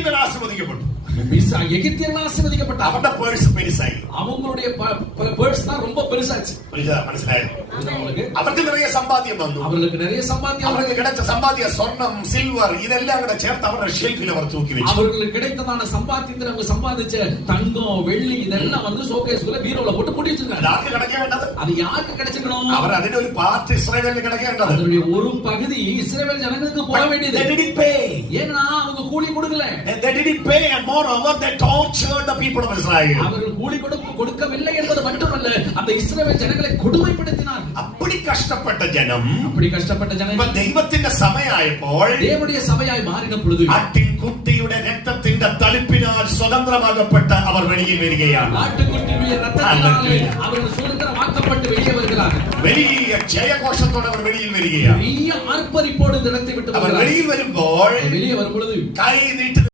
ഇവർ ആശീർവദിക്കപ്പെട്ടു. எகிப்தியர்கள் ஆசீர்வதிக்கப்பட்டார்கள். അവരുടെ പേഴ്സ് പെരുസായി. அவங்களுடைய பர்ஸ் தான் ரொம்ப பெருசாச்சு. മനസ്സിലായോ? അവർക്ക് நிறைய സമ്പാദ്യം വന്നു. அவங்களுக்கு நிறைய சம்பாத்தியம். അവർക്ക് கிடைச்ச സമ്പാദ്യം സ്വർണം സിൽവർ ഇതെല്ലാം കൂടെ ചേർത്ത് അവരുടെ ഷെൽഫിൽ അവർ തൂക്കി വെച്ചു. அவங்களுக்கு கிடைத்ததான சம்பாத்தியத்தை அவங்க சம்பாதிச்ச தங்கம் வெள்ளி இதெல்லாம் வந்து ஷோகேஸ்க்குள்ள பீரோல போட்டு பூட்டி வச்சிருக்காங்க. யாருக்கு கிடைக்க வேண்டது? அது யாருக்கு கிடைச்சிக்கணும்? அவர் അതിന്റെ ഒരു പാർട്ട് ഇസ്രായേലിന് கிடைக்க വേണ്ടது. அதனுடைய ஒரு பகுதி இஸ்ரவேல் ஜனங்களுக்கு போக வேண்டியது. They didn't pay. ஏன்னா அவங்க கூலி கொடுக்கல. They didn't pay and moreover they tortured the people of Israel. அவர்கள் கூலி கொடுக்கவில்லை என்பது மட்டுமல்ல, அந்த இஸ்ரவேல் ஜனங்களை கொடுமைப்படுத்தினார். அப்படி கஷ்டப்பட்ட ஜனம், அப்படி கஷ்டப்பட்ட ஜனங்கள் ദൈവത്തിന്റെ സമയമായപ്പോൾ தேவனுடைய சபையாய் மாறின பொழுது ആട്ടിൻകുട്ടിയുടെ രക്തത്തിന്റെ തളിപ്പിനാൽ സ്വതന്ത്രമാകപ്പെട്ട അവർ വെളിയിൽ വരികയാണ്. ஆட்டுக்குட்டியுடைய இரத்தத்தினாலே அவர்கள் சுதந்திரமாக்கப்பட்டு வெளியே வருகிறார்கள். വലിയ ജയഘോഷത്തോടെ അവർ വെളിയിൽ വരികയാണ്. பெரிய ஆர்ப்பரிப்போடு இந்த இடத்தை விட்டு അവർ വെളിയിൽ വരുമ്പോൾ வெளியே வரும் பொழுது കൈ നീട്ടി